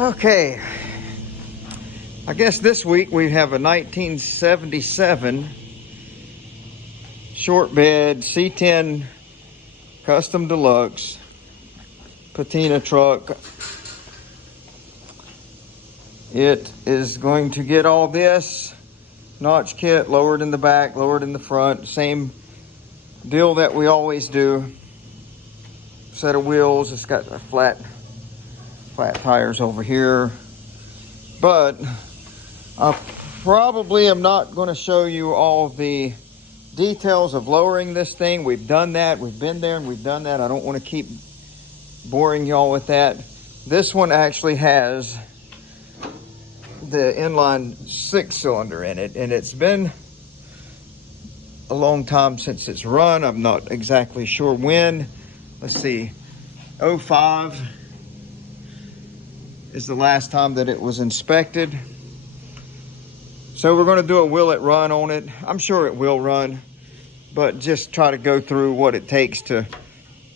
Okay, I guess this week we have a 1977 short bed C10 Custom Deluxe patina truck. It is going to get all this notch kit lowered in the back, lowered in the front. Same deal that we always do. Set of wheels. It's got flat tires over here. But I probably am not going to show you all the details of lowering this thing. We've done that. We've been there and we've done that. I don't want to keep boring y'all with that. This one actually has the inline 6-cylinder in it, and it's been a long time since it's run. I'm not exactly sure when. Let's see, 05 is the last time that it was inspected. So we're going to do a will it run on it. I'm sure it will run, but just try to go through what it takes to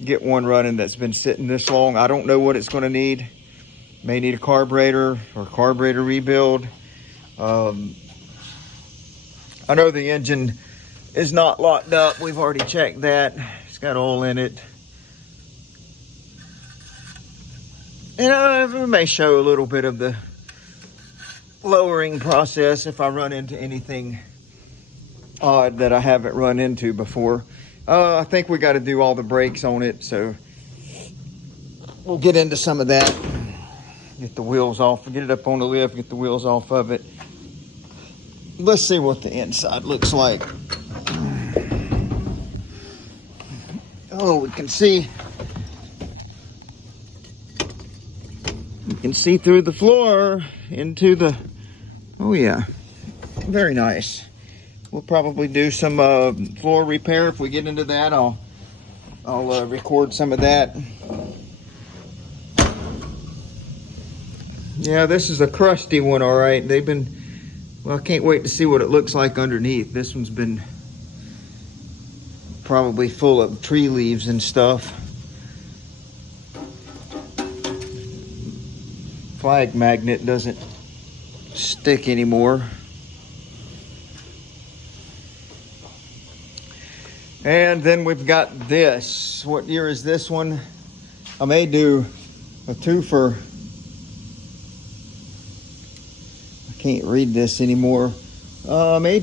get one running that's been sitting this long. I don't know what it's going to need. May need a carburetor or carburetor rebuild. I know the engine is not locked up. We've already checked that. It's got oil in it. And we may show a little bit of the lowering process if I run into anything odd that I haven't run into before. I think we got to do all the brakes on it, so we'll get into some of that. Get the wheels off, get it up on the lift, get the wheels off of it. Let's see what the inside looks like. Oh, we can see through the floor into the, oh yeah, very nice. We'll probably do some floor repair. If we get into that, I'll record some of that. Yeah, this is a crusty one, all right. They've been, well, I can't wait to see what it looks like underneath. This one's been probably full of tree leaves and stuff. Flag magnet doesn't stick anymore. And then we've got this. What year is this one? I may do a twofer. I can't read this anymore. May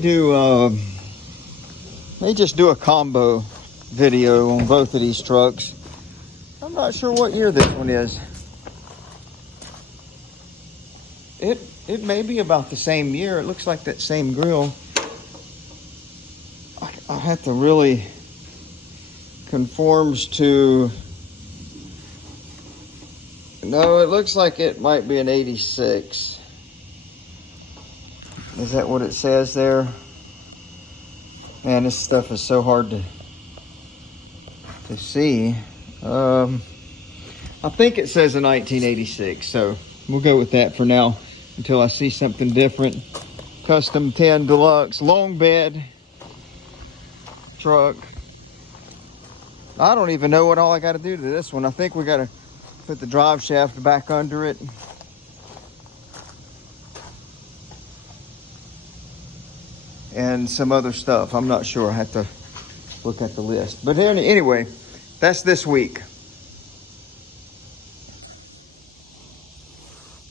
just do a combo video on both of these trucks. I'm not sure what year this one is. It may be about the same year. It looks like that same grill. I have to really conforms to, no, it looks like it might be an 86. Is that what it says there? Man, this stuff is so hard to see. I think it says a 1986, so we'll go with that for now until I see something different. Custom 10 Deluxe long bed truck. I don't even know what all I got to do to this one. I think we got to put the drive shaft back under it. And some other stuff. I'm not sure. I have to look at the list. But anyway, that's this week.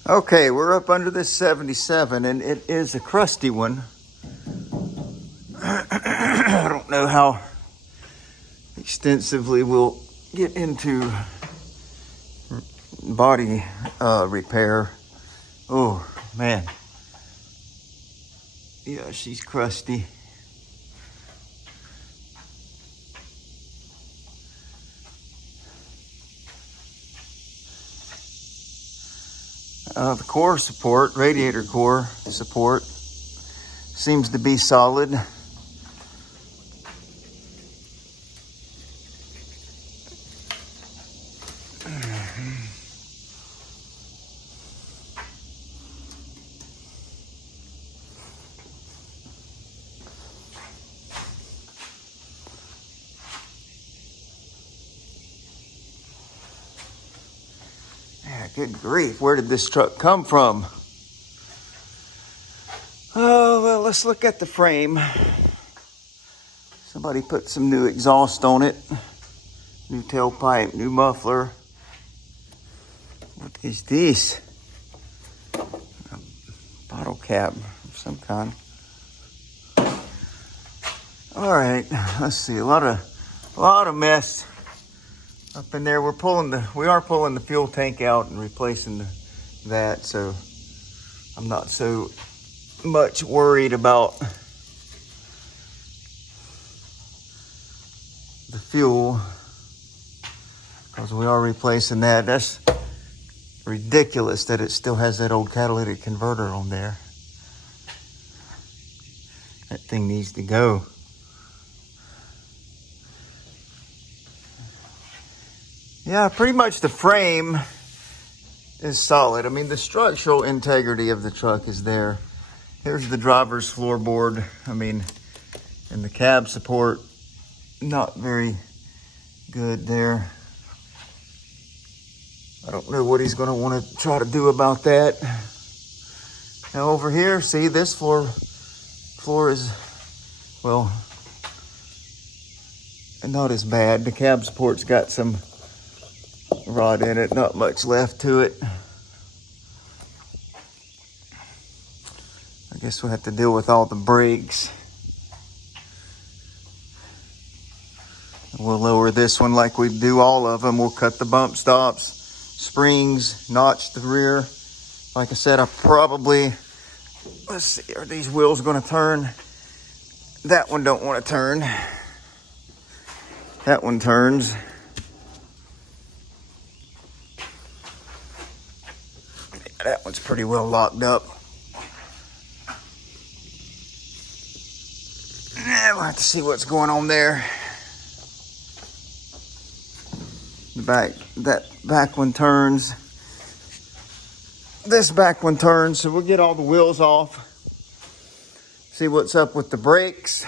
Okay, we're up under this 77, and it is a crusty one. I don't know how extensively we'll get into body repair. Oh, man. Yeah, she's crusty. The core support, radiator core support, seems to be solid. Good grief, where did this truck come from? Oh, well, let's look at the frame. Somebody put some new exhaust on it. New tailpipe, new muffler. What is this? A bottle cap of some kind. All right, let's see. A lot of mess up in there. We are pulling the fuel tank out and replacing that. So I'm not so much worried about the fuel, because we are replacing that. That's ridiculous that it still has that old catalytic converter on there. That thing needs to go. Yeah, pretty much the frame is solid. I mean, the structural integrity of the truck is there. Here's the driver's floorboard. I mean, and the cab support, not very good there. I don't know what he's going to want to try to do about that. Now over here, see, this floor is, well, not as bad. The cab support's got some rot in it, not much left to it. I guess we'll have to deal with all the brakes. We'll lower this one like we do all of them. We'll cut the bump stops, springs, notch the rear. Like I said, let's see, are these wheels going to turn? That one don't want to turn. That one turns. That one's pretty well locked up. We'll have to see what's going on there. That back one turns. This back one turns, so we'll get all the wheels off. See what's up with the brakes.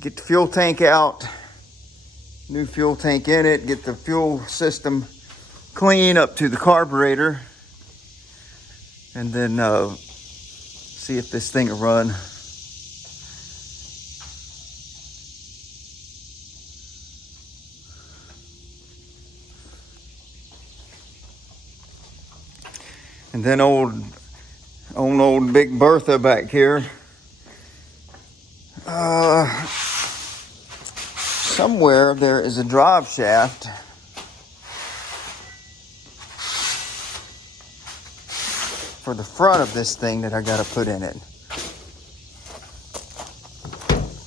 Get the fuel tank out. New fuel tank in it. Get the fuel system clean up to the carburetor. And then see if this thing will run. And then old Big Bertha back here. Somewhere there is a drive shaft for the front of this thing that I gotta put in it.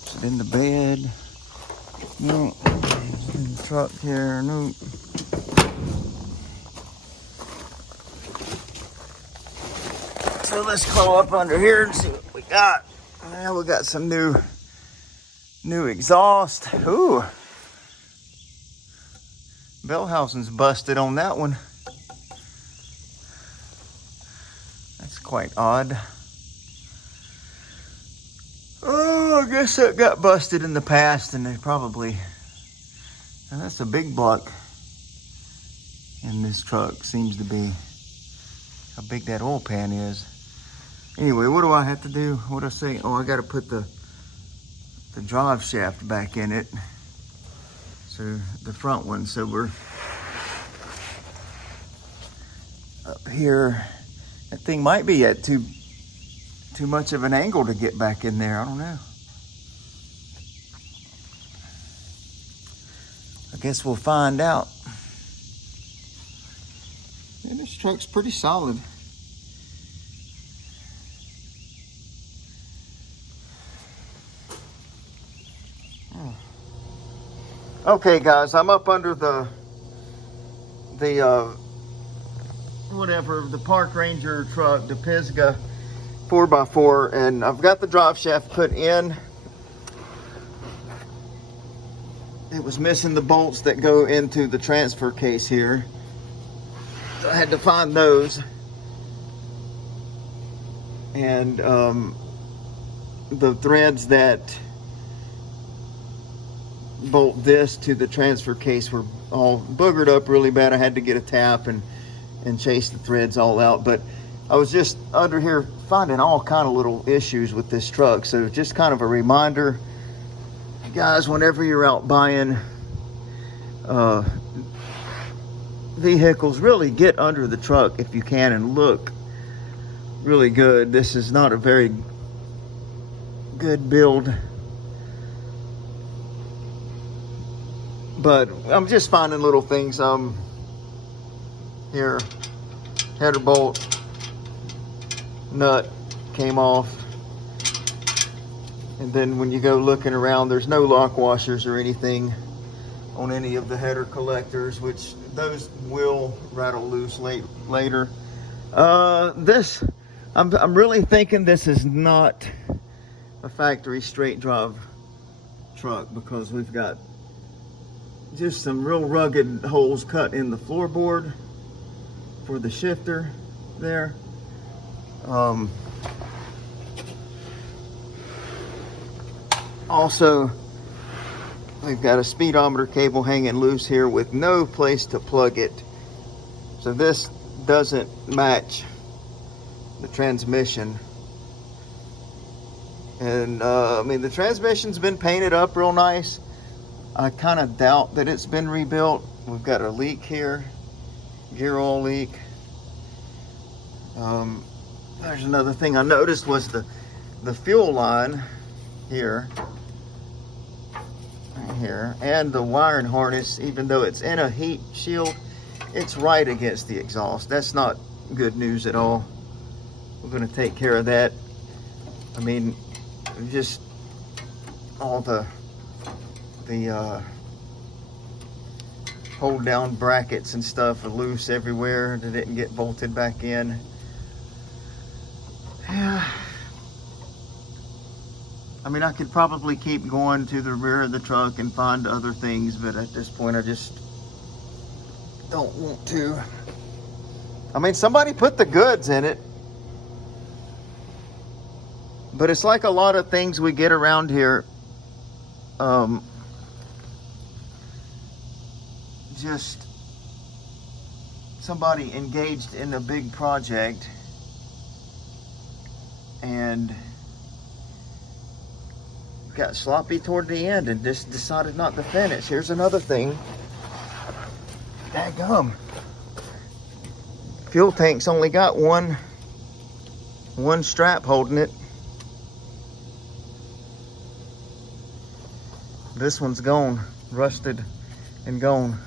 Is it in the bed? No. It's in the truck here. No. So let's claw up under here and see what we got. Well, we got some new exhaust. Ooh. Bellhausen's busted on that one. That's quite odd. Oh, I guess that got busted in the past, and they probably... Now that's a big block in this truck, seems to be. How big that oil pan is. Anyway, what do I have to do? What do I say? Oh, I got to put the drive shaft back in it. So the front one. So we're up here. That thing might be at too much of an angle to get back in there. I don't know. I guess we'll find out. Yeah, this truck's pretty solid. Okay, guys, I'm up under the Park Ranger truck, the Pisgah 4x4, and I've got the drive shaft put in. It was missing the bolts that go into the transfer case here. So I had to find those. And the threads that bolt this to the transfer case were all boogered up really bad. I had to get a tap and chase the threads all out. But I was just under here finding all kind of little issues with this truck. So just kind of a reminder, guys, whenever you're out buying vehicles, really get under the truck if you can and look really good. This is not a very good build, but I'm just finding little things. Here, header bolt nut came off, and then when you go looking around, there's no lock washers or anything on any of the header collectors, which those will rattle loose later. This, I'm really thinking this is not a factory straight drive truck, because we've got just some real rugged holes cut in the floorboard for the shifter there. Also, we've got a speedometer cable hanging loose here with no place to plug it. So this doesn't match the transmission. And I mean, the transmission's been painted up real nice. I kind of doubt that it's been rebuilt. We've got a leak here, gear oil leak. There's another thing I noticed was the fuel line here, right here, and the wiring harness, even though it's in a heat shield, it's right against the exhaust. That's not good news at all. We're going to take care of that. I mean, just all the hold down brackets and stuff are loose everywhere. They didn't get bolted back in. Yeah. I mean, I could probably keep going to the rear of the truck and find other things, but at this point I just don't want to. I mean, somebody put the goods in it. But it's like a lot of things we get around here. Just somebody engaged in a big project and got sloppy toward the end and just decided not to finish. Here's another thing. Dadgum. Fuel tank's only got one strap holding it. This one's gone, rusted and gone.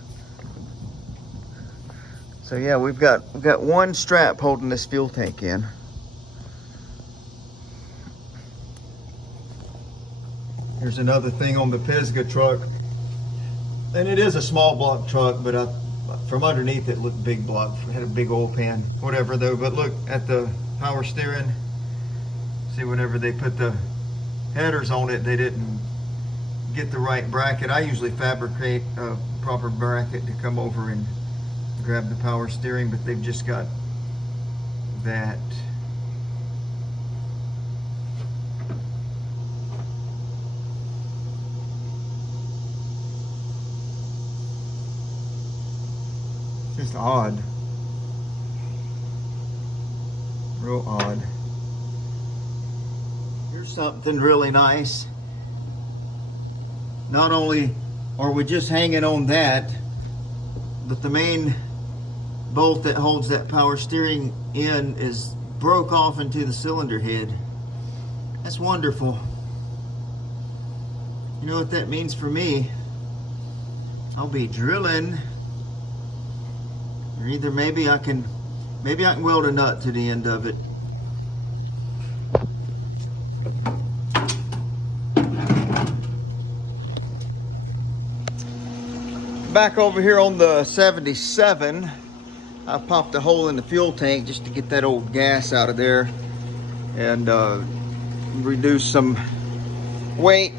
So yeah, we've got one strap holding this fuel tank in. Here's another thing on the Pisgah truck. And it is a small block truck, but from underneath it looked big block. It had a big oil pan, whatever though. But look at the power steering. See, whenever they put the headers on it, they didn't get the right bracket. I usually fabricate a proper bracket to come over and grab the power steering, but they've just got that. Just odd. Real odd. Here's something really nice. Not only are we just hanging on that, but the main bolt that holds that power steering in is broke off into the cylinder head. That's wonderful. You know what that means for me? I'll be drilling, or either maybe I can weld a nut to the end of it. Back over here on the 77, I popped a hole in the fuel tank just to get that old gas out of there and reduce some weight.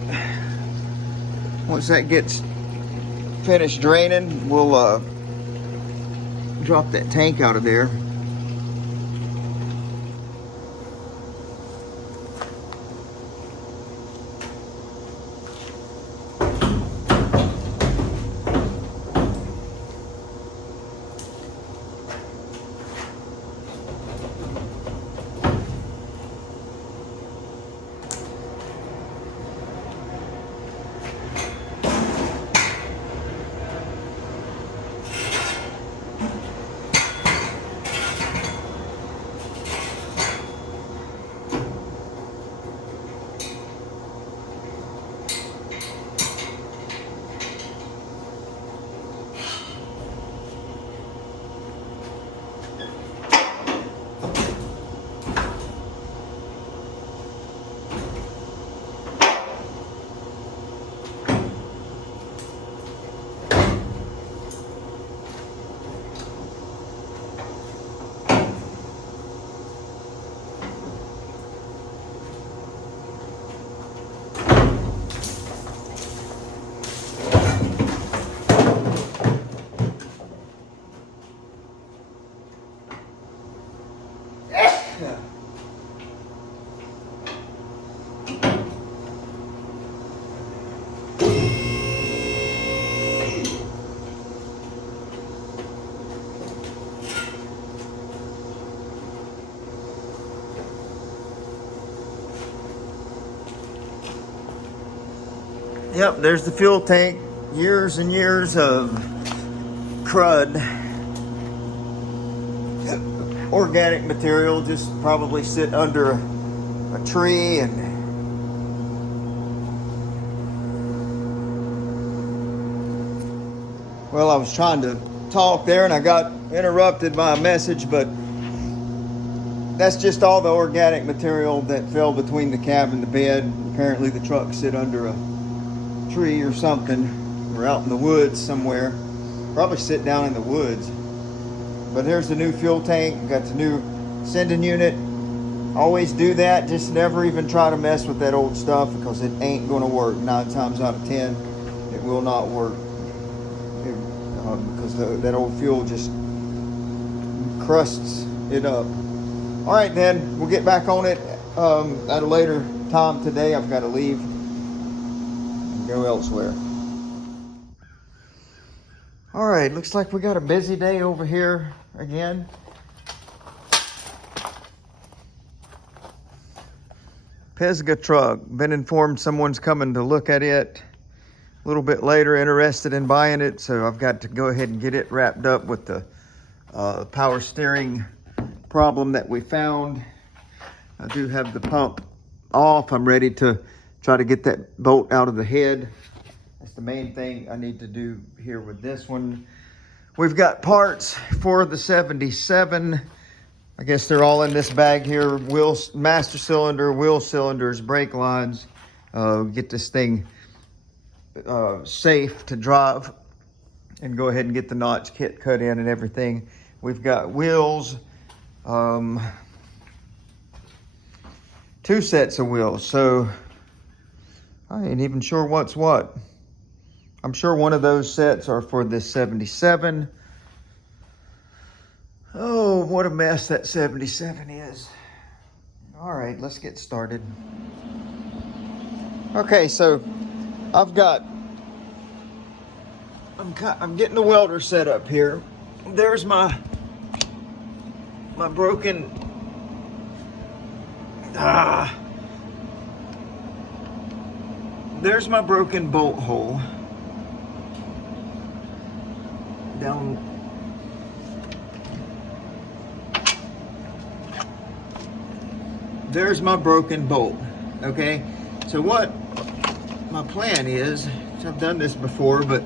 Once that gets finished draining, we'll drop that tank out of there. Yep, there's the fuel tank. Years and years of crud. Organic material just probably sit under a tree and well, I was trying to talk there and I got interrupted by a message, but that's just all the organic material that fell between the cab and the bed. Apparently the truck sit under a tree or something. We're out in the woods somewhere. Probably sit down in the woods. But here's the new fuel tank. Got the new sending unit. Always do that. Just never even try to mess with that old stuff because it ain't going to work. 9 times out of 10, it will not work. Because that old fuel just crusts it up. All right, then. We'll get back on it at a later time today. I've got to leave and go elsewhere. All right, looks like we got a busy day over here again. Pisgah truck. Been informed someone's coming to look at it a little bit later, interested in buying it. So I've got to go ahead and get it wrapped up with the power steering problem that we found. I do have the pump off. I'm ready to try to get that bolt out of the head. That's the main thing I need to do here with this one. We've got parts for the 77. I guess they're all in this bag here. Wheels, master cylinder, wheel cylinders, brake lines. Get this thing safe to drive and go ahead and get the notch kit cut in and everything. We've got wheels, 2 sets of wheels. So I ain't even sure what's what. I'm sure one of those sets are for this 77. Oh, what a mess that 77 is. All right, let's get started. Okay, so I'm getting the welder set up here. There's my broken there's my broken bolt hole. Down. There's my broken bolt. Okay, so what my plan is, so I've done this before, but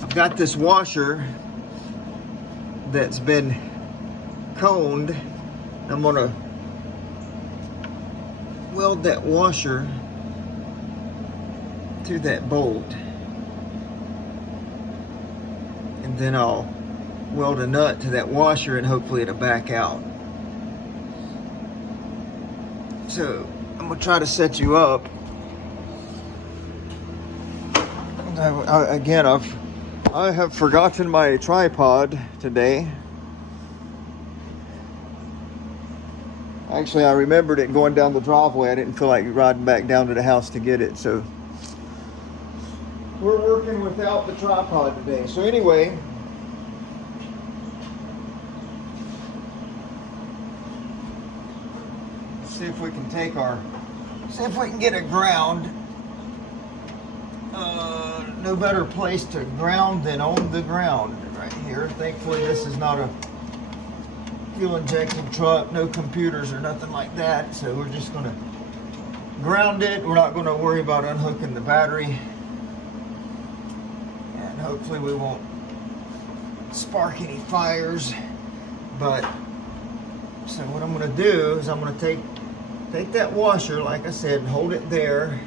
I've got this washer that's been coned. I'm gonna weld that washer to that bolt, and then I'll weld a nut to that washer and hopefully it'll back out. So I'm gonna try to set you up. I have forgotten my tripod today. Actually, I remembered it going down the driveway. I didn't feel like riding back down to the house to get it, so we're working without the tripod today. So anyway, let's see if we can get a ground. No better place to ground than on the ground right here. Thankfully, this is not a fuel injection truck, no computers or nothing like that. So we're just gonna ground it. We're not gonna worry about unhooking the battery. And hopefully we won't spark any fires. But, so what I'm gonna do is I'm gonna take that washer, like I said, and hold it there.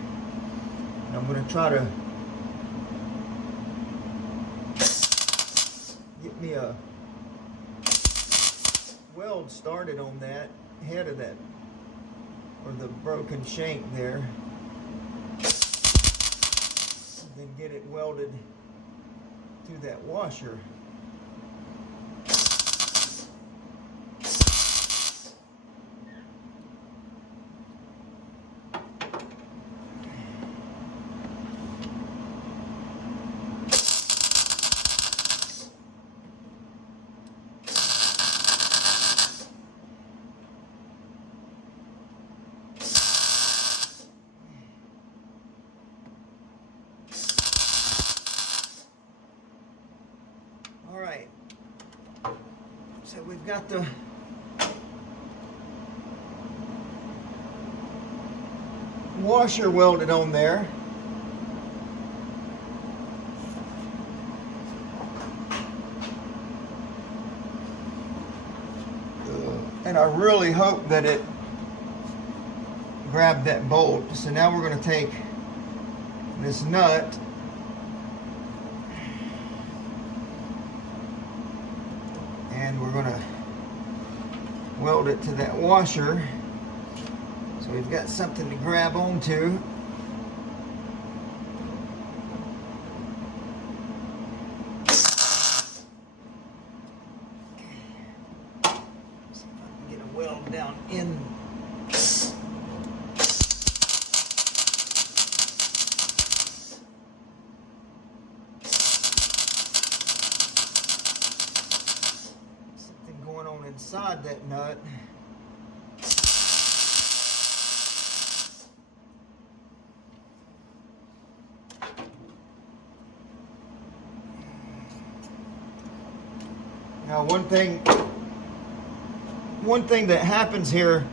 And I'm gonna try to get me a weld started on that head of that, or the broken shank there, and then get it welded to that washer. All right. So we've got the washer welded on there. And I really hope that it grabbed that bolt. So now we're going to take this nut and we're going to weld it to that washer. So we've got something to grab onto. Weld down in. Something going on inside that nut. Now one thing that happens here,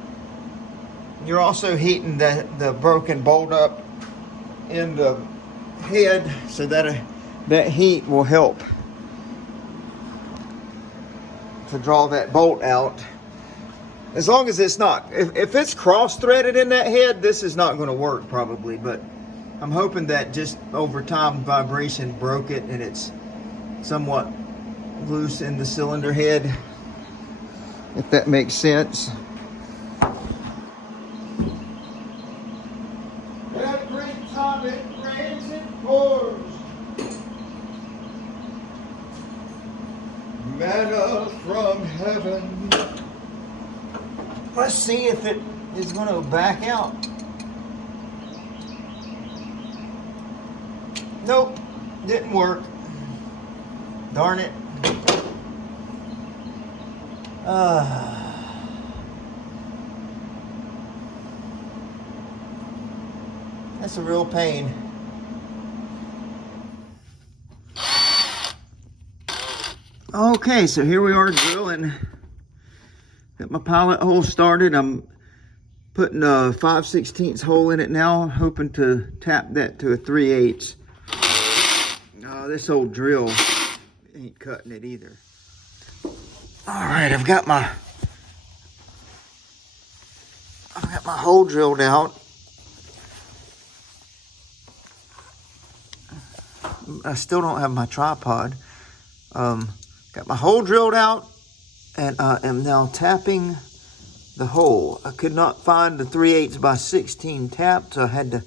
you're also heating the broken bolt up in the head, so that heat will help to draw that bolt out. As long as it's not, if it's cross-threaded in that head, this is not going to work probably, but I'm hoping that just over time vibration broke it and it's somewhat loose in the cylinder head, if that makes sense. Every time it rains, it pours. Manna from heaven. Let's see if it is going to back out. Nope, didn't work. Darn it. That's a real pain. Okay, so here we are drilling. Got my pilot hole started. I'm putting a 5/16 hole in it now, hoping to tap that to a 3/8. Oh, this old drill ain't cutting it either. All right, I've got my hole drilled out. I still don't have my tripod. Got my hole drilled out, and I am now tapping the hole. I could not find the 3/8 by 16 tap, so I had to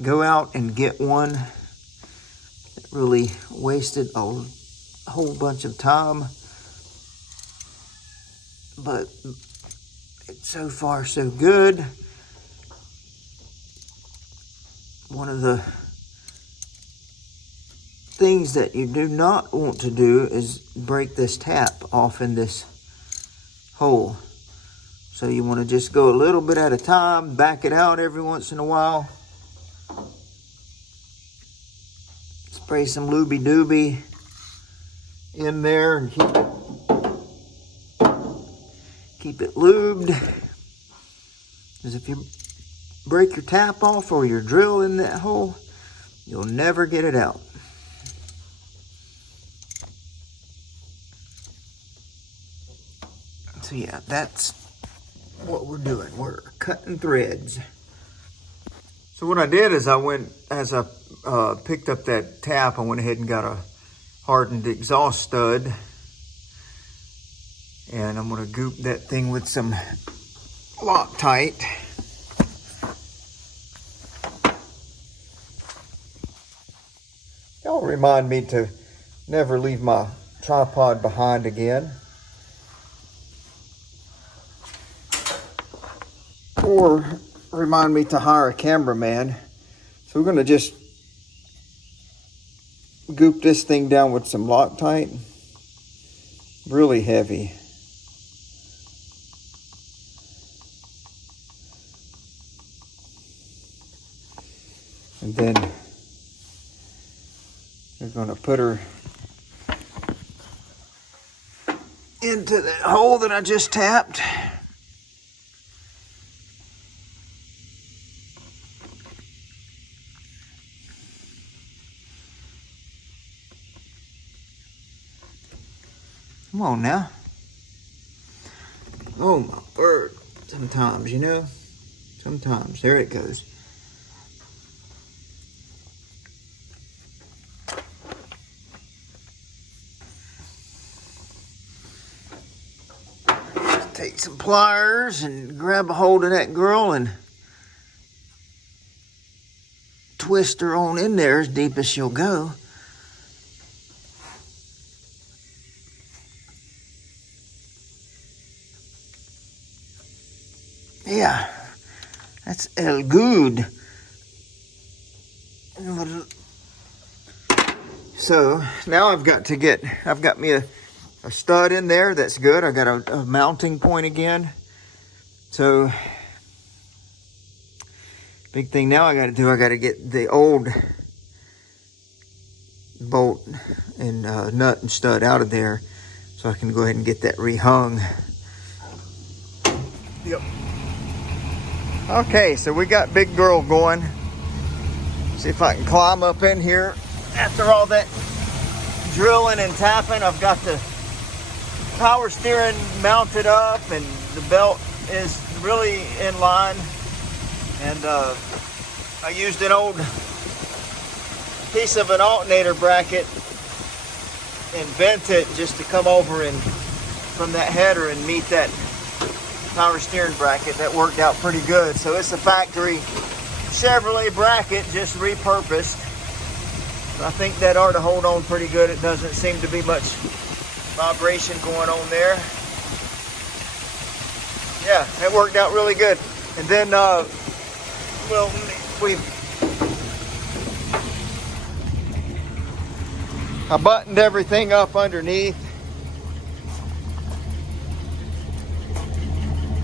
go out and get one. It really wasted a whole bunch of time, but it's so far so good. One of the things that you do not want to do is break this tap off in this hole. So you want to just go a little bit at a time, back it out every once in a while. Spray some Looby Dooby in there and keep it lubed. Because if you break your tap off or your drill in that hole, you'll never get it out. So yeah, that's what we're doing. We're cutting threads. So what I did is as I picked up that tap, I went ahead and got a hardened exhaust stud. And I'm gonna goop that thing with some Loctite. Y'all remind me to never leave my tripod behind again. Or remind me to hire a cameraman. So we're gonna just goop this thing down with some Loctite. Really heavy. And then we're gonna put her into the hole that I just tapped. Come on now. Oh my word. Sometimes, you know. Sometimes. There it goes. Take some pliers and grab a hold of that girl and twist her on in there as deep as she'll go. Yeah, that's el good. So now I've got me a stud in there. That's good. I got a mounting point again. So big thing now I got to get the old bolt and nut and stud out of there so I can go ahead and get that rehung. Yep. Okay, so we got big girl going. See if I can climb up in here. After all that drilling and tapping, I've got the power steering mounted up and the belt is really in line. And I used an old piece of an alternator bracket and bent it just to come over and from that header and meet that power steering bracket. That worked out pretty good. So it's a factory Chevrolet bracket, just repurposed. I think that ought to hold on pretty good. It doesn't seem to be much vibration going on there. Yeah, that worked out really good. And then, I buttoned everything up underneath.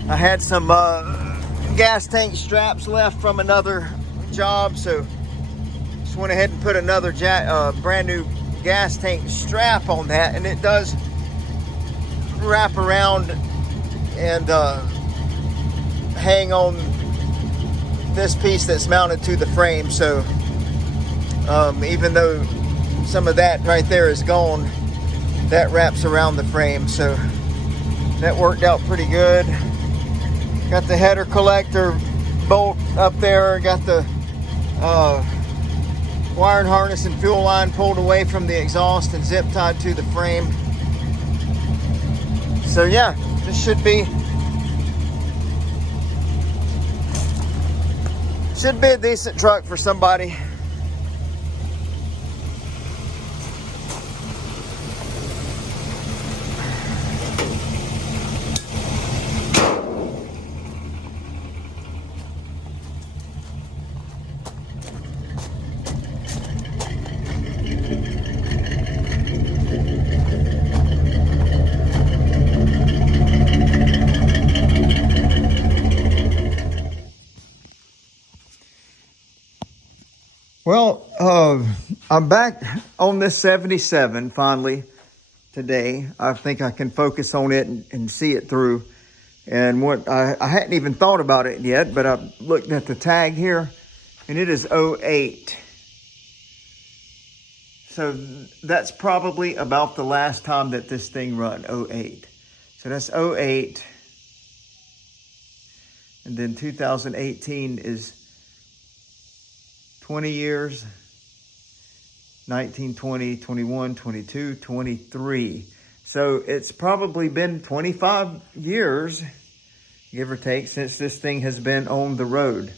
I had some gas tank straps left from another job, so just went ahead and put another brand new gas tank strap on that, and it does wrap around and hang on this piece that's mounted to the frame. So even though some of that right there is gone, that wraps around the frame, so that worked out pretty good. Got the header collector bolt up there. Got the wiring harness and fuel line pulled away from the exhaust and zip tied to the frame. So yeah, this should be a decent truck for somebody. Well, I'm back on this 77 finally today. I think I can focus on it and see it through. And what I hadn't even thought about it yet, but I looked at the tag here and it is 08. So that's probably about the last time that this thing run, 08. So that's 08. And then 2018 is 20 years, 19, 20, 21, 22, 23. So it's probably been 25 years, give or take, since this thing has been on the road.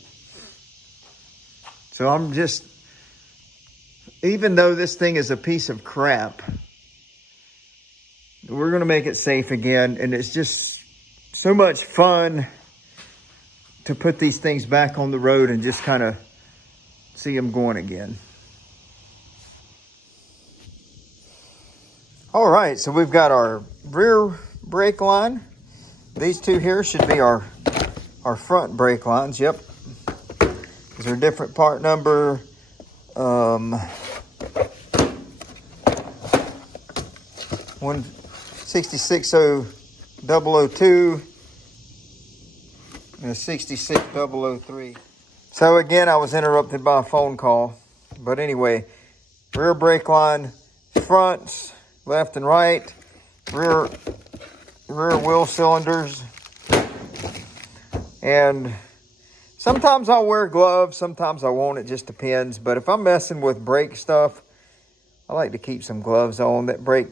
So I'm just, even though this thing is a piece of crap, we're gonna make it safe again. And it's just so much fun to put these things back on the road and just kind of see them going again. All right, so we've got our rear brake line. These two here should be our front brake lines. Yep, these are a different part number. 1 66002 and a 66003. So again, I was interrupted by a phone call. But anyway, rear brake line, fronts, left and right, rear wheel cylinders. And sometimes I'll wear gloves, sometimes I won't, it just depends. But if I'm messing with brake stuff, I like to keep some gloves on. That brake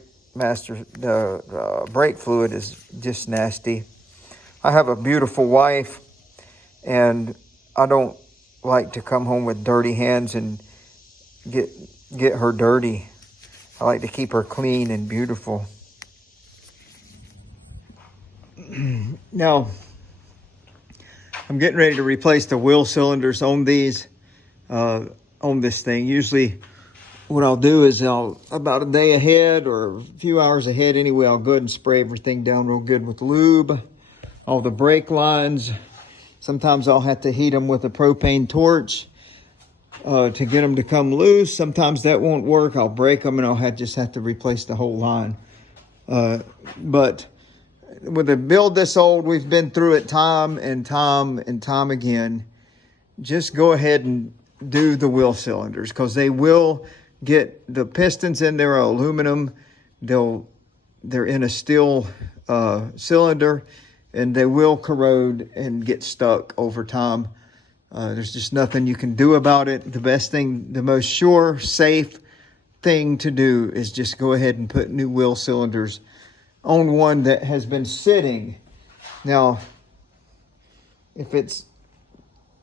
fluid is just nasty. I have a beautiful wife, and I don't like to come home with dirty hands and get her dirty. I like to keep her clean and beautiful. Now, I'm getting ready to replace the wheel cylinders on these, on this thing. Usually what I'll do is about a day ahead or a few hours ahead anyway, I'll go ahead and spray everything down real good with lube. All the brake lines. Sometimes I'll have to heat them with a propane torch to get them to come loose. Sometimes that won't work. I'll break them and I'll just have to replace the whole line. But with a build this old, we've been through it time and time again. Just go ahead and do the wheel cylinders, because they will get, the pistons in there are aluminum. They're in a steel cylinder, and they will corrode and get stuck over time. There's just nothing you can do about it. The best thing, the most sure, safe thing to do is just go ahead and put new wheel cylinders on one that has been sitting. Now, if it's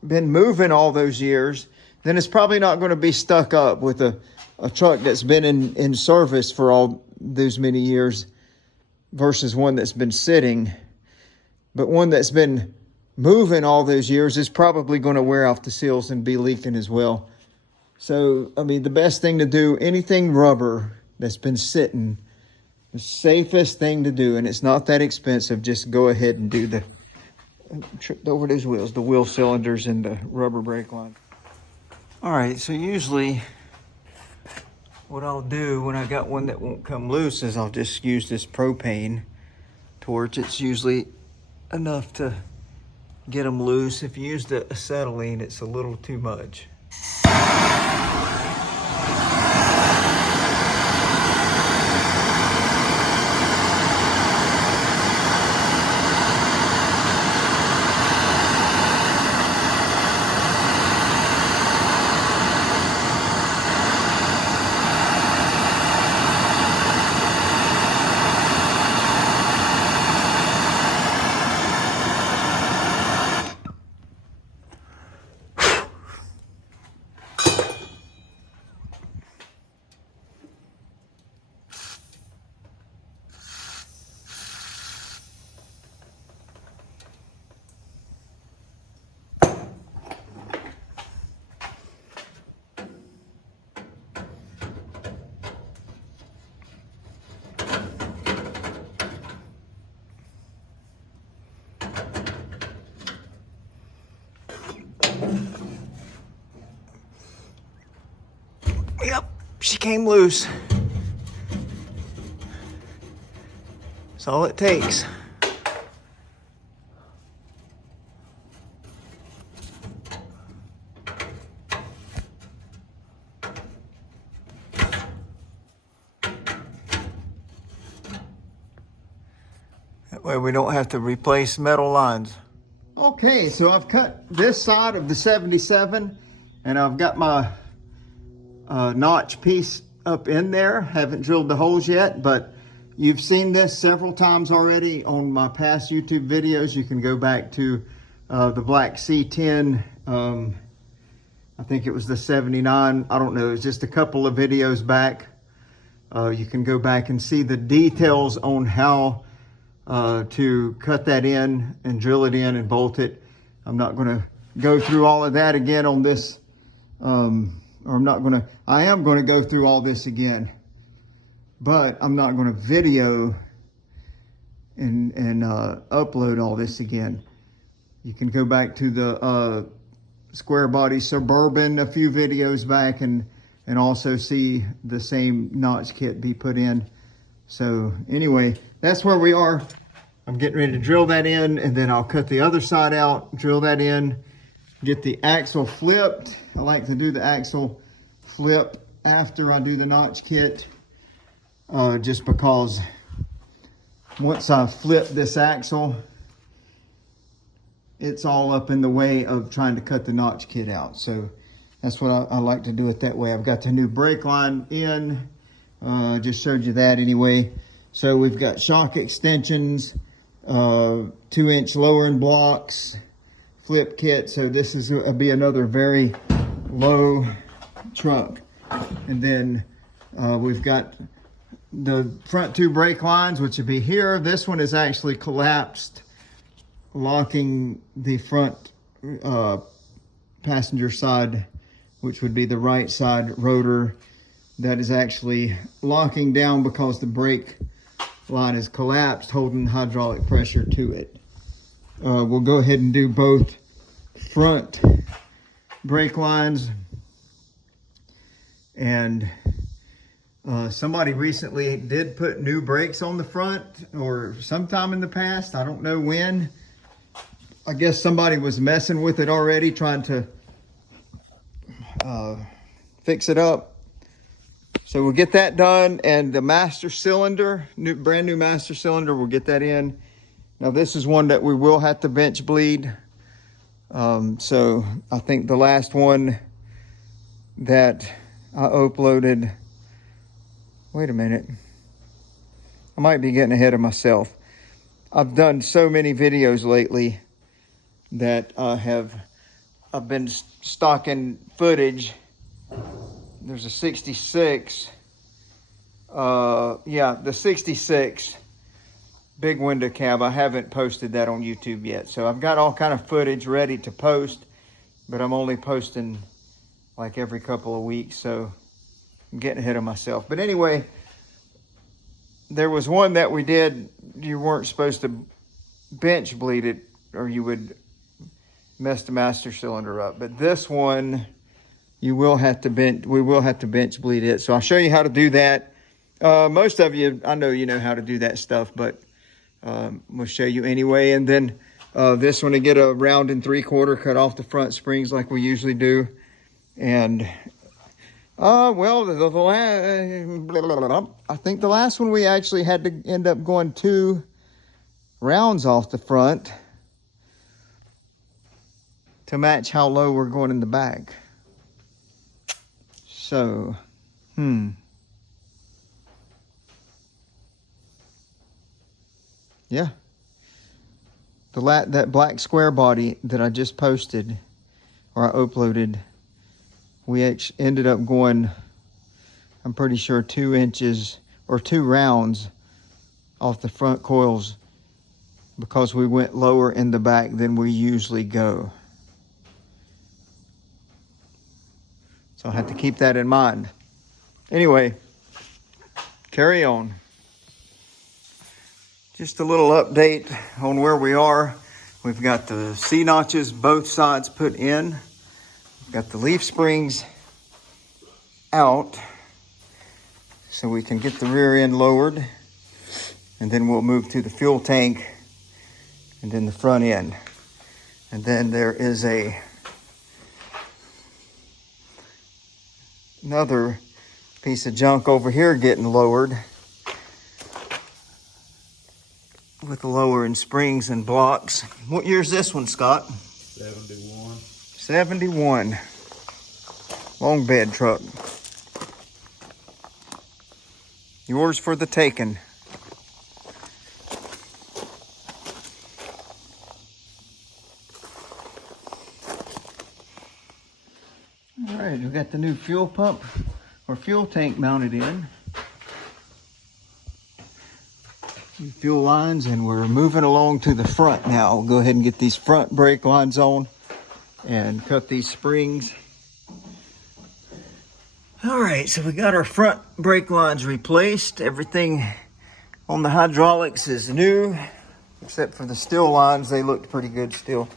been moving all those years, then it's probably not going to be stuck up with a truck that's been in service for all those many years versus one that's been sitting. But one that's been moving all those years is probably going to wear off the seals and be leaking as well. So, I mean, the best thing to do, anything rubber that's been sitting, the safest thing to do, and it's not that expensive, just go ahead and do tripped over those wheels, the wheel cylinders and the rubber brake line. All right, so usually what I'll do when I got one that won't come loose is I'll just use this propane torch. It's usually enough to get them loose. If you use the acetylene, it's a little too much. Yep, she came loose. That's all it takes. That way we don't have to replace metal lines. Okay, so I've cut this side of the 77 and I've got my notch piece up in there. Haven't drilled the holes yet, but you've seen this several times already on my past YouTube videos. You can go back to the black C10. I think it was the 79. I don't know. It's just a couple of videos back. You can go back and see the details on how to cut that in and drill it in and bolt it. I'm not going to go through all of that again on this. I am going to go through all this again, but I'm not going to video and upload all this again. You can go back to the Square Body Suburban a few videos back and also see the same notch kit be put in. So anyway, that's where we are. I'm getting ready to drill that in, and then I'll cut the other side out, drill that in, get the axle flipped. I like to do the axle flip after I do the notch kit, just because once I flip this axle, it's all up in the way of trying to cut the notch kit out. So that's what I like to do it that way. I've got the new brake line in. Just showed you that anyway. So we've got shock extensions, 2-inch lowering blocks, flip kit. So this is going to be another very low truck. And then we've got the front 2 brake lines, which would be here. This one is actually collapsed, locking the front passenger side, which would be the right side rotor. That is actually locking down because the brake line is collapsed, holding hydraulic pressure to it. We'll go ahead and do both front brake lines. And somebody recently did put new brakes on the front, or sometime in the past, I don't know when. I guess somebody was messing with it already, trying to fix it up. So we'll get that done, and the master cylinder, brand new master cylinder, we'll get that in. Now this is one that we will have to bench bleed. So I think the last one that I uploaded, wait a minute, I might be getting ahead of myself. I've done so many videos lately that I've been stocking footage. There's a 66, the 66 big window cab. I haven't posted that on YouTube yet. So I've got all kind of footage ready to post, but I'm only posting like every couple of weeks. So I'm getting ahead of myself. But anyway, there was one that we did, you weren't supposed to bench bleed it or you would mess the master cylinder up. But this one, we will have to bench bleed it. So I'll show you how to do that. Most of you, I know you know how to do that stuff, but we'll show you anyway. And then this one, to get a round and 3/4, cut off the front springs like we usually do. And well, I think the last one we actually had to end up going 2 rounds off the front to match how low we're going in the back. So, yeah. That black square body that I just posted, or I uploaded, we ended up going, I'm pretty sure 2 inches or 2 rounds off the front coils because we went lower in the back than we usually go. So I have to keep that in mind. Anyway, carry on. Just a little update on where we are. We've got the C-notches, both sides put in. We've got the leaf springs out so we can get the rear end lowered. And then we'll move to the fuel tank and then the front end. And then there is another piece of junk over here getting lowered with the lowering springs and blocks. What year is this one, Scott? 71. 71. Long bed truck. Yours for the taking. All right, we got the new fuel pump or fuel tank mounted in. Fuel lines, and we're moving along to the front now. We'll go ahead and get these front brake lines on and cut these springs. All right, so we got our front brake lines replaced. Everything on the hydraulics is new, except for the steel lines. They looked pretty good still.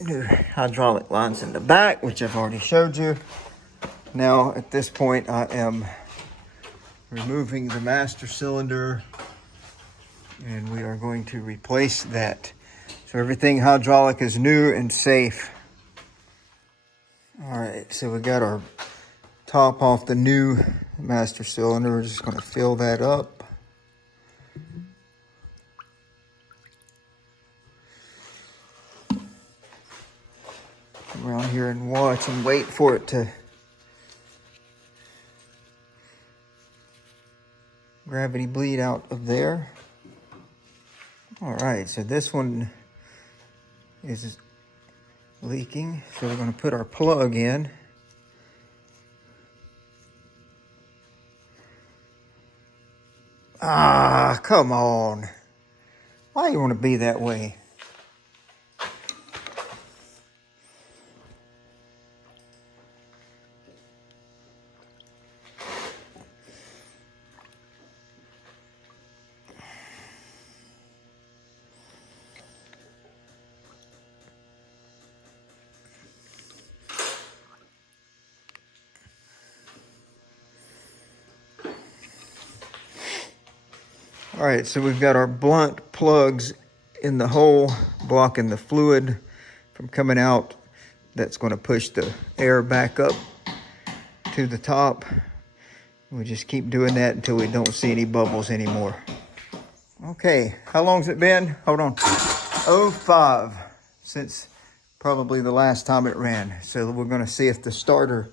New hydraulic lines in the back, which I've already showed you. Now, at this point, I am removing the master cylinder, and we are going to replace that. So everything hydraulic is new and safe. All right, so we got our top off the new master cylinder. We're just going to fill that up. Come around here and watch and wait for it to gravity bleed out of there. All right, so this one is leaking, so we're going to put our plug in. Ah, come on. Why you want to be that way? All right, so we've got our blunt plugs in the hole, blocking the fluid from coming out. That's going to push the air back up to the top. We just keep doing that until we don't see any bubbles anymore. Okay, how long's it been? Hold on. 05 since probably the last time it ran. So we're going to see if the starter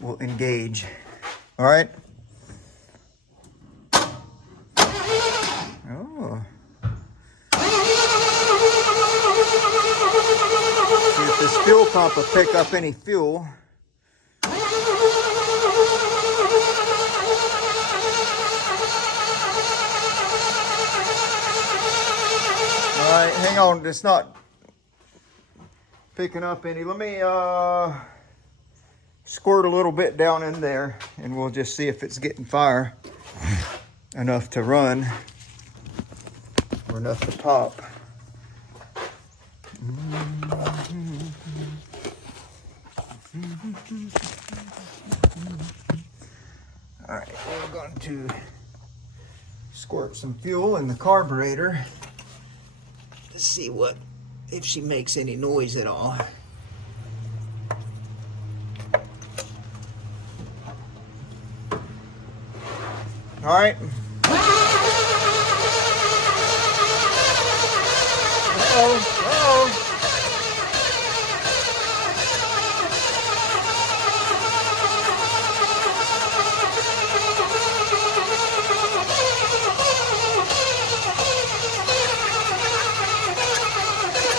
will engage. All right. Oh. See if this fuel pump will pick up any fuel. All right, hang on. It's not picking up any. Let me squirt a little bit down in there, and we'll just see if it's getting fire enough to run or enough to pop. All right, we're going to squirt some fuel in the carburetor to see if she makes any noise at all. All right. Uh-oh.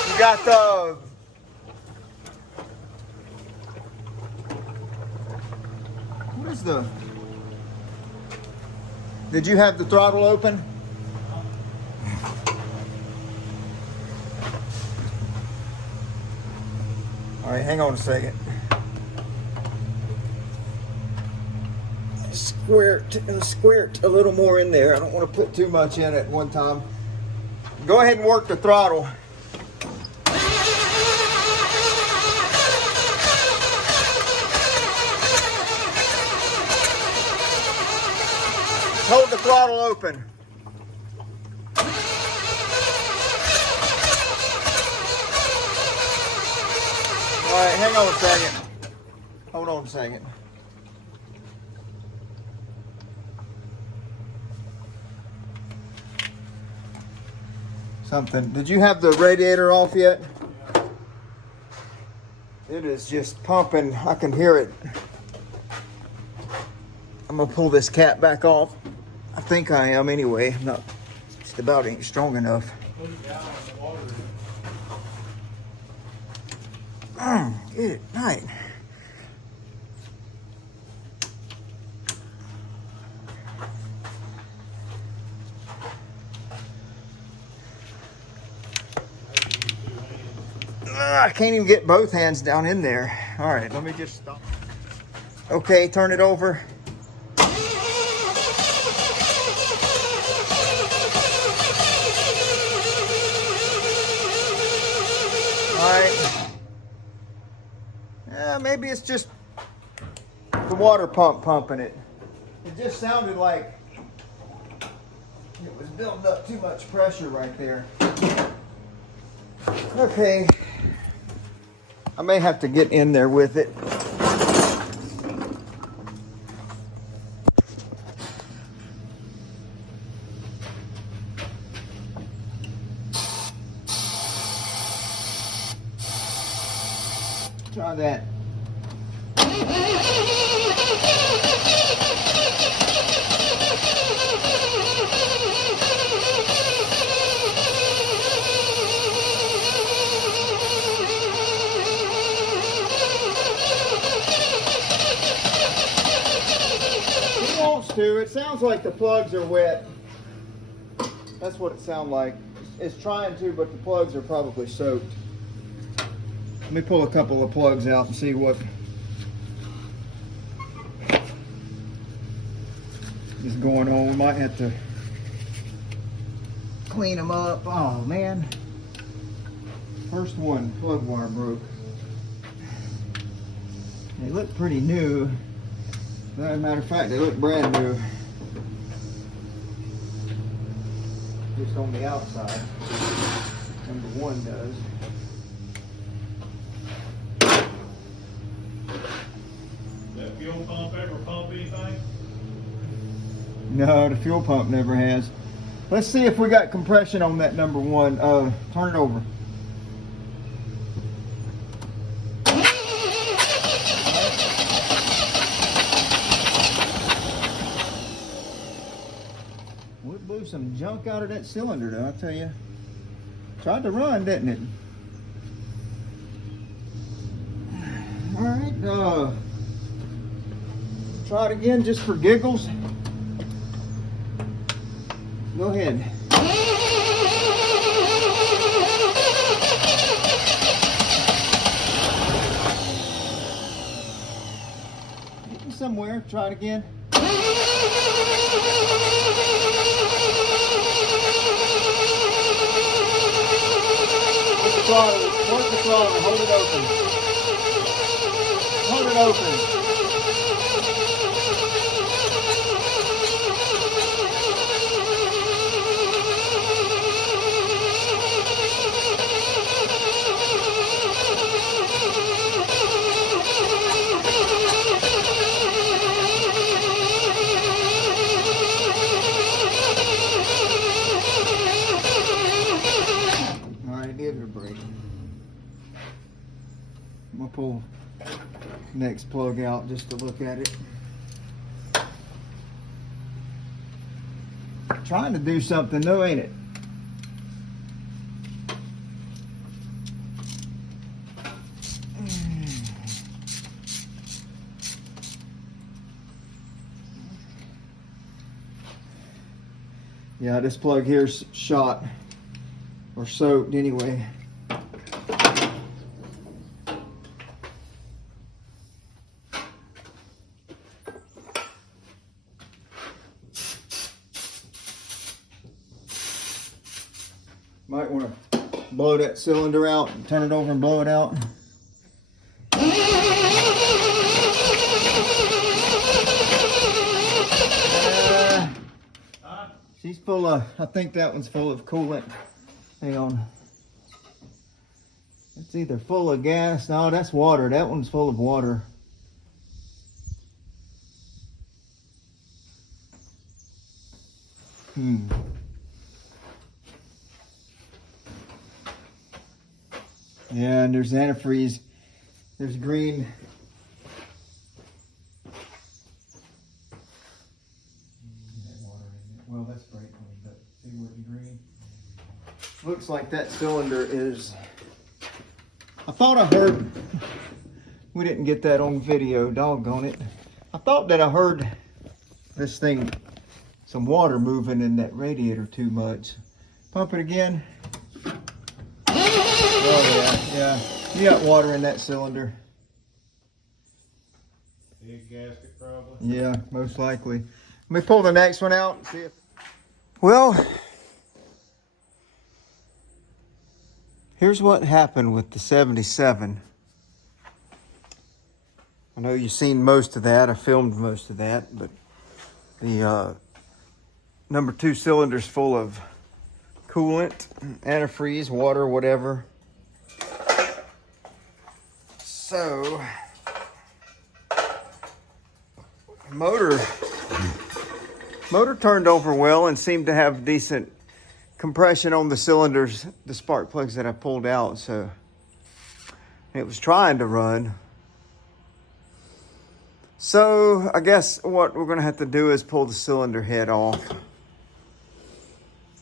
You got the... What is the... Did you have the throttle open? All right, hang on a second. Squirt a little more in there. I don't want to put too much in at one time. Go ahead and work the throttle. Hold the throttle open. All right, hang on a second. Hold on a second. Did you have the radiator off yet? It is just pumping. I can hear it. I'm gonna pull this cap back off. I think I am anyway. I'm not, just about ain't strong enough. Good night. I can't even get both hands down in there. All right, let me just stop. Okay, turn it over. Alright. Yeah, maybe it's just the water pump pumping it. It just sounded like it was building up too much pressure right there. Okay. I may have to get in there with it. Try that. It wants to. It sounds like the plugs are wet. That's what it sounds like. It's trying to, but the plugs are probably soaked. Let me pull a couple of plugs out and see what is going on. We might have to clean them up. Oh man. First one, plug wire broke. They look pretty new. As a matter of fact, they look brand new. Just on the outside. Number one does. That fuel pump ever pump anything? No, the fuel pump never has. Let's see if we got compression on that number one. Turn it over. We blew some junk out of that cylinder though, I'll tell you. Tried to run, didn't it? Alright, try it again just for giggles. Go ahead. Getting somewhere. Try it again. Work the throttle and hold it open. Hold it open. I'm gonna pull next plug out just to look at it. Trying to do something new, ain't it? Yeah, this plug here's shot or soaked anyway. Might want to blow that cylinder out and turn it over and blow it out. She's full of, I think that one's full of coolant. Hang on. It's either full of gas. No, that's water. That one's full of water. Yeah, and there's antifreeze. There's green. Well, that's great, but see what's green. Looks like that cylinder is. I thought I heard. We didn't get that on video. Doggone it! I thought that I heard this thing, some water moving in that radiator too much. Pump it again. Oh yeah. You got water in that cylinder. Big gasket probably. Yeah, most likely. Let me pull the next one out and see if. Well, here's what happened with the 77. I know you've seen most of that. I filmed most of that, but The number 2 cylinder's full of coolant, antifreeze, water, whatever. So, motor turned over well and seemed to have decent compression on the cylinders, the spark plugs that I pulled out. So it was trying to run. So I guess what we're gonna have to do is pull the cylinder head off.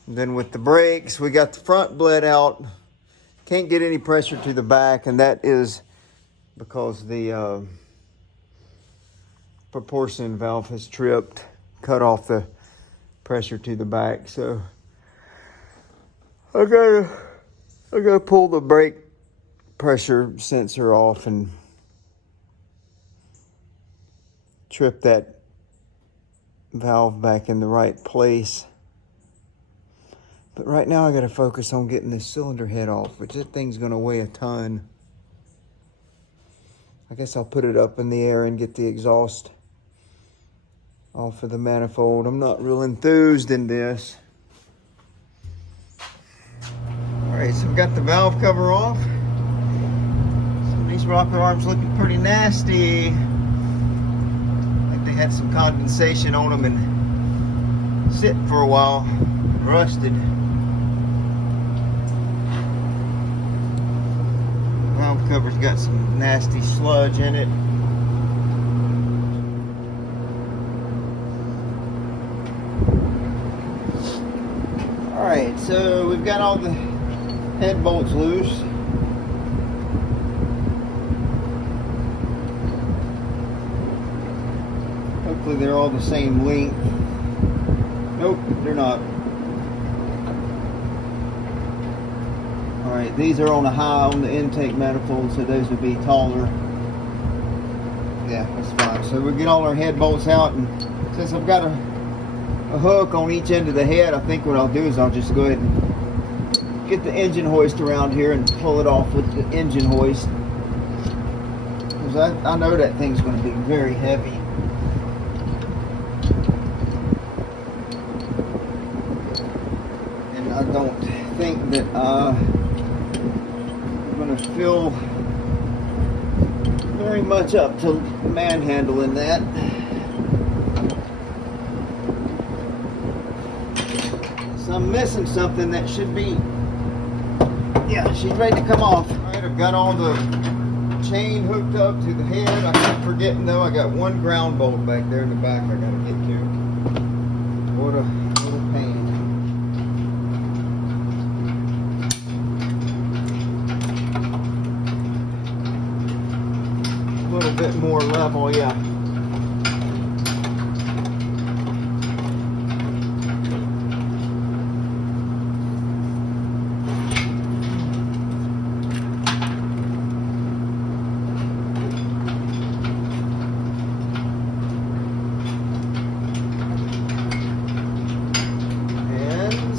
And then with the brakes, we got the front bled out. Can't get any pressure to the back, and that is because the proportion valve has tripped, cut off the pressure to the back. So I gotta pull the brake pressure sensor off and trip that valve back in the right place. But right now I gotta focus on getting this cylinder head off, which that thing's gonna weigh a ton. I guess I'll put it up in the air and get the exhaust off of the manifold. I'm not real enthused in this. All right, so I've got the valve cover off. Some of these rocker arms looking pretty nasty. I think they had some condensation on them and sitting for a while, rusted. Valve cover's got some nasty sludge in it. Alright, so we've got all the head bolts loose. Hopefully they're all the same length. Nope, they're not. Alright, these are on a high on the intake manifold, so those would be taller. Yeah, that's fine. So we get all our head bolts out, and since I've got a hook on each end of the head, I think what I'll do is I'll just go ahead and get the engine hoist around here and pull it off with the engine hoist. Because I know that thing's going to be very heavy. And I don't think that going to feel very much up to manhandling that. So I'm missing something that should be, yeah, she's ready to come off. All right, I've got all the chain hooked up to the head. I keep forgetting though, I got one ground bolt back there in the back I gotta get to. What a pain. A little bit more level, yeah.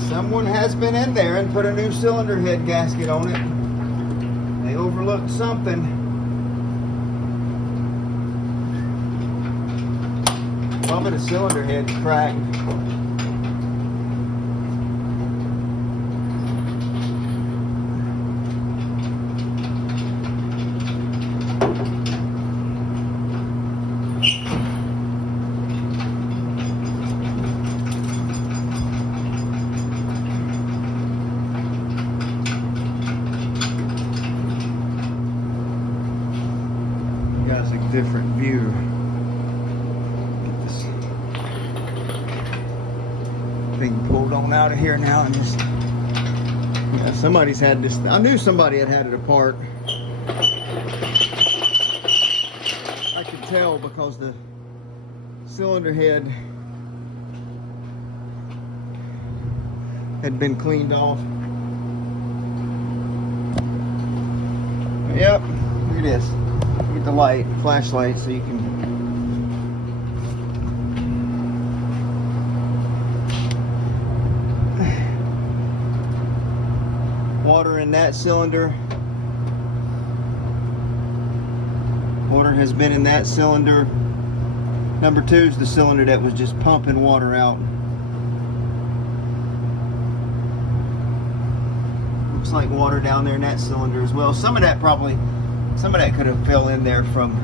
Someone has been in there and put a new cylinder head gasket on it. They overlooked something. Probably the cylinder head's cracked. Guys, a different view. Get this thing pulled on out of here now and just, yeah, somebody's had this. I knew somebody had it apart. I could tell because the cylinder head had been cleaned off. Yep, look at this. Get the light, flashlight, so you can water in that cylinder. Water has been in that cylinder. Number 2 is the cylinder that was just pumping water out. Looks like water down there in that cylinder as well. Some of that could have fell in there from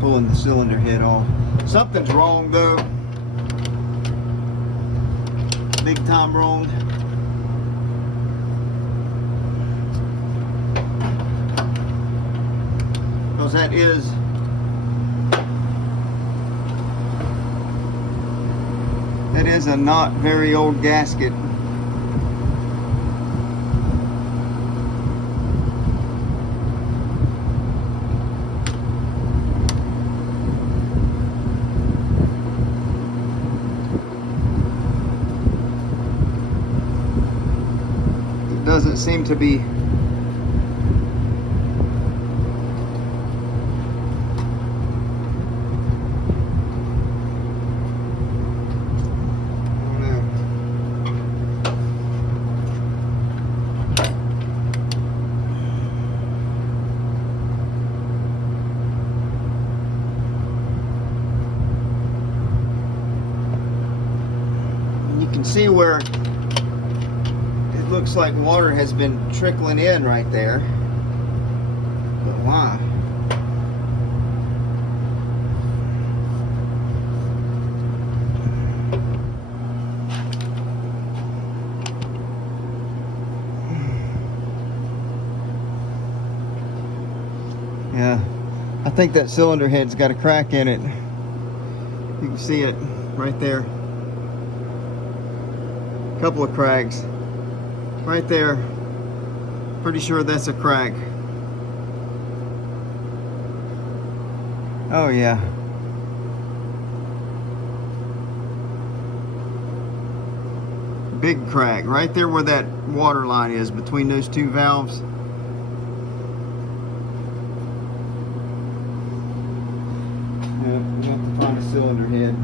pulling the cylinder head off. Something's wrong though. Big time wrong. Because that is a not very old gasket. It doesn't seem to be see where it looks like water has been trickling in right there. But why? Yeah, I think that cylinder head's got a crack in it. You can see it right there. Couple of cracks right there. Pretty sure that's a crack. Oh yeah. Big crack right there where that water line is between those two valves. Yeah, we have to find a cylinder head.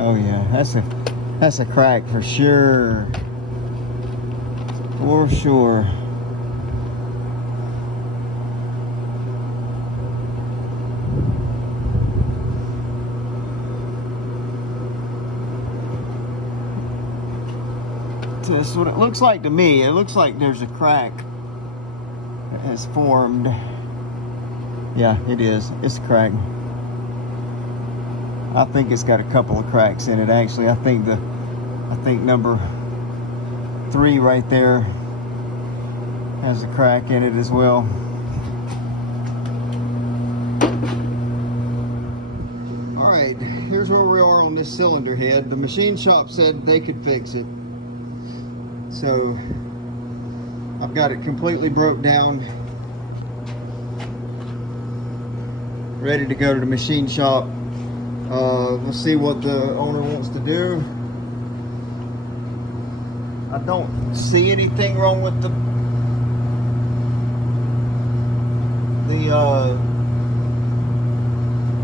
Oh yeah, that's a crack for sure. For sure. That's what it looks like to me. It looks like there's a crack that has formed. Yeah, it is. It's a crack. I think it's got a couple of cracks in it actually. I think number 3 right there has a crack in it as well. Alright, here's where we are on this cylinder head. The machine shop said they could fix it. So I've got it completely broke down, ready to go to the machine shop. We'll see what the owner wants to do. I don't see anything wrong with the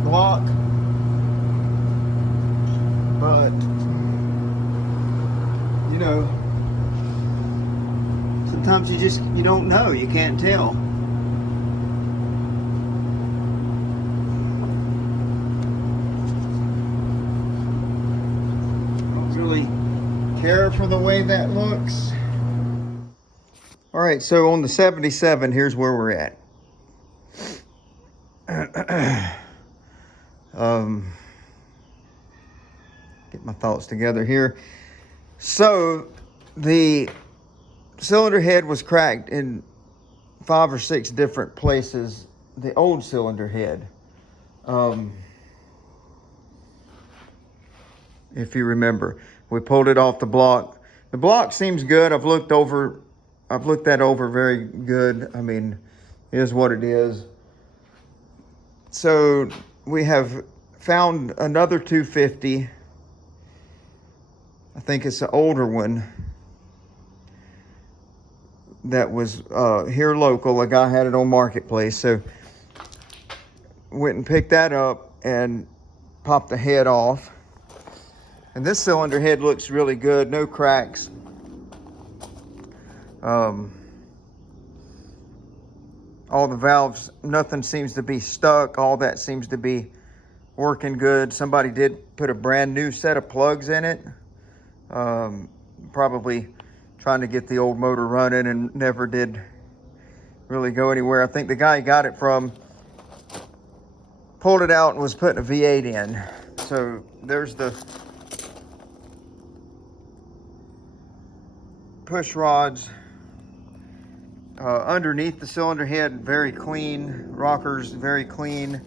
block, but you know, sometimes you don't know, you can't tell. Care for the way that looks. All right, so on the 77, here's where we're at. Get my thoughts together here. So the cylinder head was cracked in 5 or 6 different places. The old cylinder head. If you remember. We pulled it off the block. The block seems good. I've looked that over very good. I mean, it is what it is. So we have found another 250. I think it's an older one that was here local. A guy had it on Marketplace. So went and picked that up and popped the head off. And this cylinder head looks really good, no cracks. All the valves, nothing seems to be stuck. All that seems to be working good. Somebody did put a brand new set of plugs in it. Probably trying to get the old motor running and never did really go anywhere. I think the guy he got it from pulled it out and was putting a V8 in. So there's the push rods. Underneath the cylinder head, very clean. Rockers, very clean.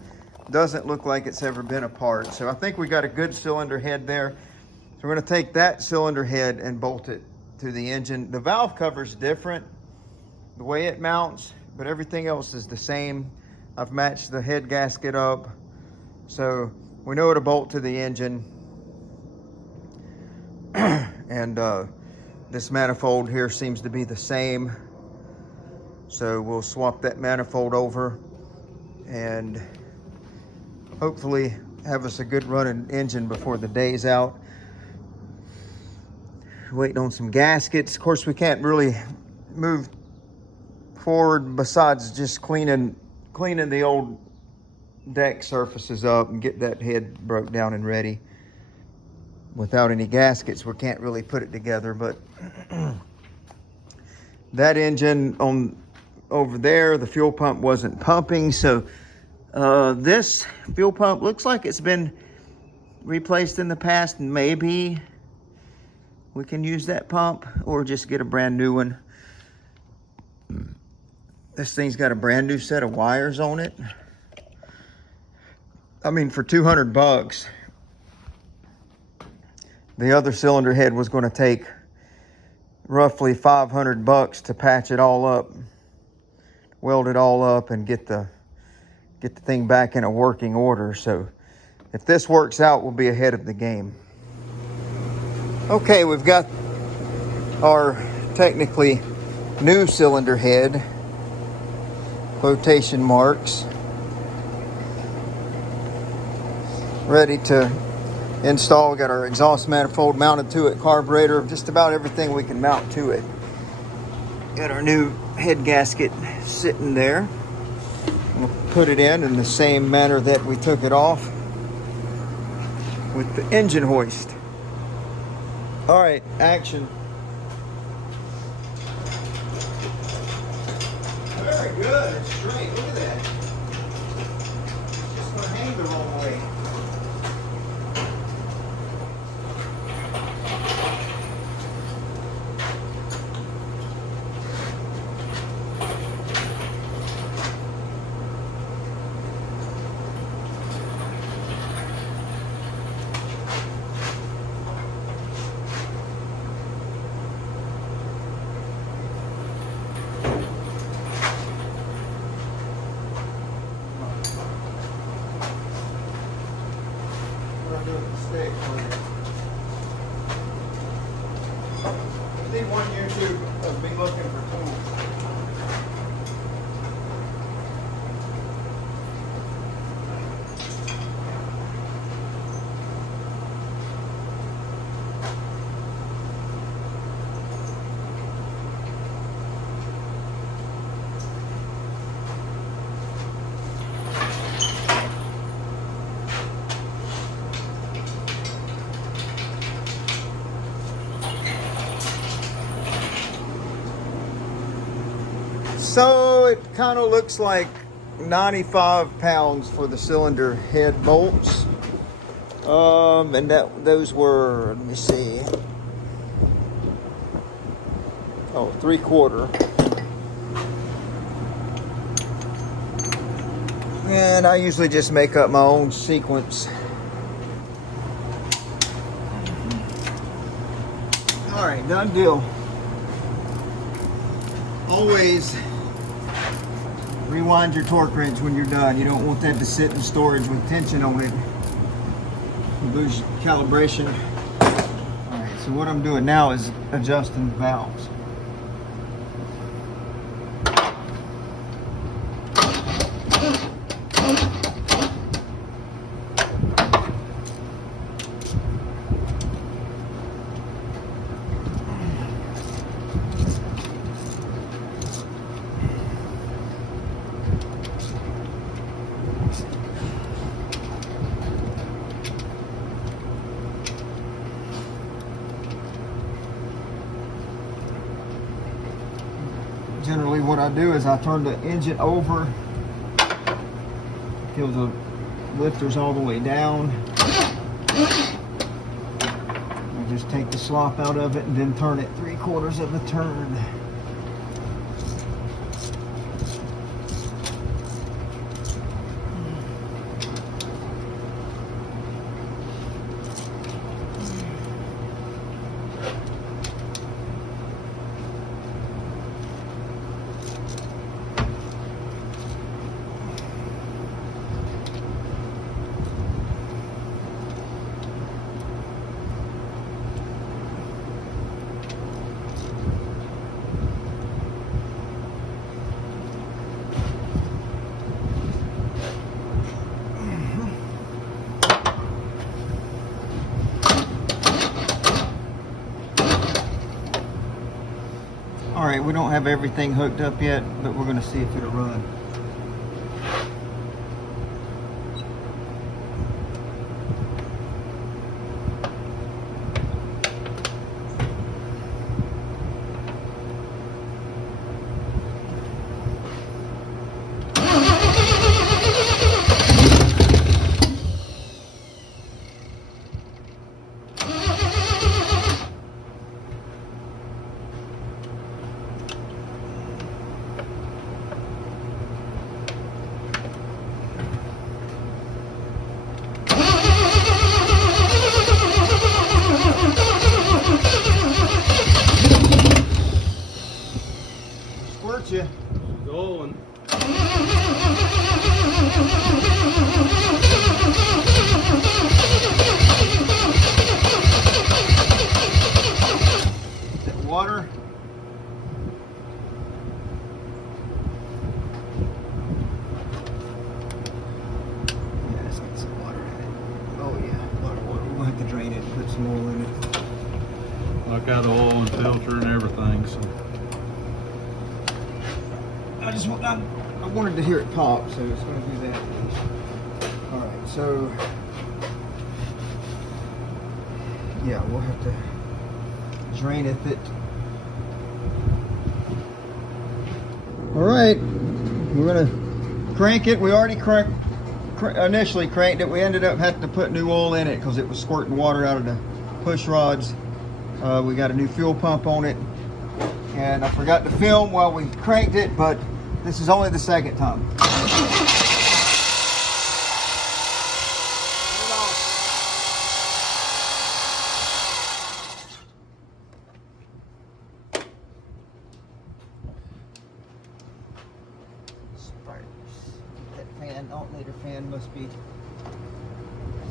Doesn't look like it's ever been apart. So I think we got a good cylinder head there. So we're gonna take that cylinder head and bolt it to the engine. The valve cover's different, the way it mounts, but everything else is the same. I've matched the head gasket up, so we know to bolt to the engine. And this manifold here seems to be the same. So we'll swap that manifold over and hopefully have us a good running engine before the day's out. Waiting on some gaskets. Of course, we can't really move forward besides just cleaning the old deck surfaces up and get that head broke down and ready. Without any gaskets, we can't really put it together. But that engine on over there, the fuel pump wasn't pumping, so this fuel pump looks like it's been replaced in the past, and maybe we can use that pump or just get a brand new one. This thing's got a brand new set of wires on it. I mean, for 200 bucks, the other cylinder head was going to take roughly 500 bucks to patch it all up, weld it all up, and get the thing back in a working order. So if this works out, we'll be ahead of the game. Okay, we've got our technically new cylinder head, quotation marks, ready to install. We got our exhaust manifold mounted to it, carburetor, just about everything we can mount to it. Got our new head gasket sitting there. We'll put it in the same manner that we took it off with the engine hoist. All right, action. Very good, it's straight, look at that. Just gonna hang the wrong way. I did one YouTube of me looking for tools. So it kind of looks like 95 pounds for the cylinder head bolts. And those were, let me see. Oh, 3/4. And I usually just make up my own sequence. All right, done deal. Always rewind your torque wrench when you're done. You don't want that to sit in storage with tension on it. You lose calibration. All right, so what I'm doing now is adjusting the valves. generally what I do is I turn the engine over till the lifter's all the way down. I just take the slop out of it and then turn it 3/4 of a turn. All right, we don't have everything hooked up yet, but we're gonna see if it'll run. Squirt you. Going. That water. Yeah, let's get some water in it. Oh yeah, a lot of water. We'll have to drain it and put some oil in it. I got oil and filter and everything, so. I wanted to hear it pop, so it's going to do that. All right, so yeah, we'll have to drain it. All right, we're going to crank it. We already initially cranked it. We ended up having to put new oil in it because it was squirting water out of the push rods. We got a new fuel pump on it, and I forgot to film while we cranked it, but this is only the second time. That fan, alternator fan must be, is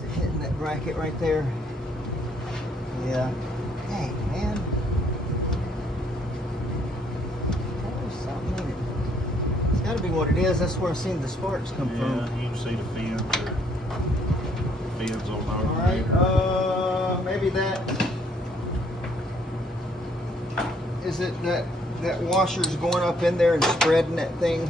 it hitting that bracket right there? Yeah. Hey, man. There's something in it. It's got to be what it is. That's where I've seen the sparks come from. Yeah, you can see the fins on the All right. Maybe that. Is it that washer's going up in there and spreading that thing?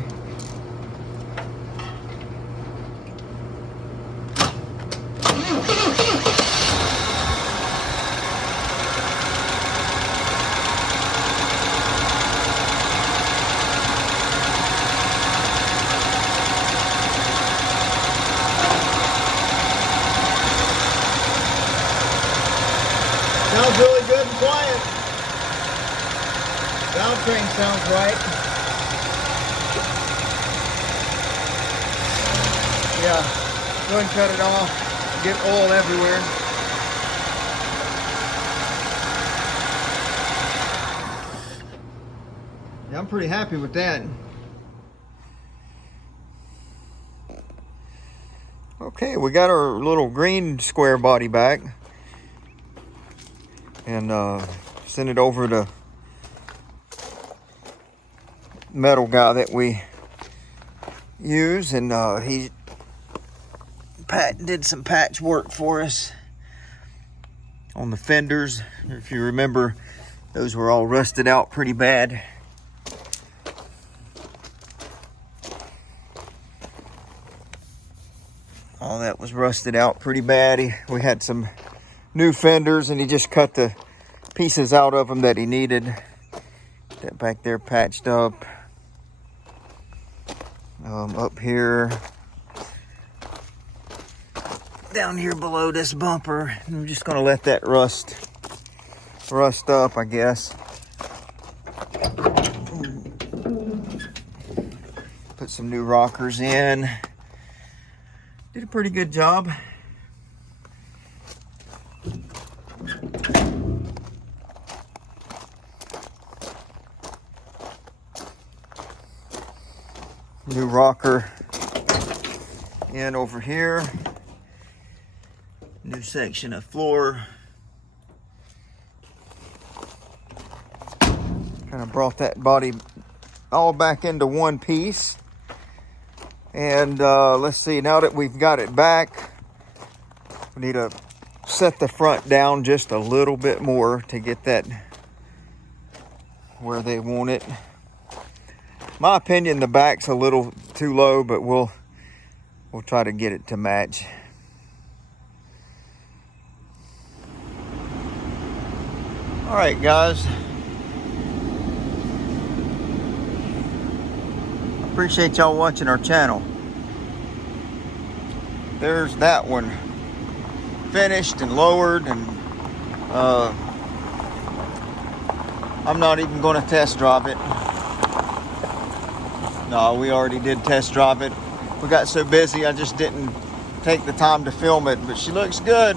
Sounds really good and quiet. Valve train sounds right. Yeah, go ahead and cut it off. Get oil everywhere. Yeah, I'm pretty happy with that. Okay, we got our little green square body back. And send it over to metal guy that we use, and he did some patch work for us on the fenders. If you remember, those were all rusted out pretty bad. All that was rusted out pretty bad. We had some new fenders, and he just cut the pieces out of them that he needed. That back there patched up. Up here, down here below this bumper. I'm just gonna let that rust up, I guess. Put some new rockers in. Did a pretty good job. New rocker in over here. New section of floor. Kind of brought that body all back into one piece. And let's see, now that we've got it back, we need to set the front down just a little bit more to get that where they want it. My opinion, the back's a little too low, but we'll try to get it to match. All right, guys. Appreciate y'all watching our channel. There's that one finished and lowered, and I'm not even going to test drive it. No, we already did test drive it. We got so busy I just didn't take the time to film it, but she looks good.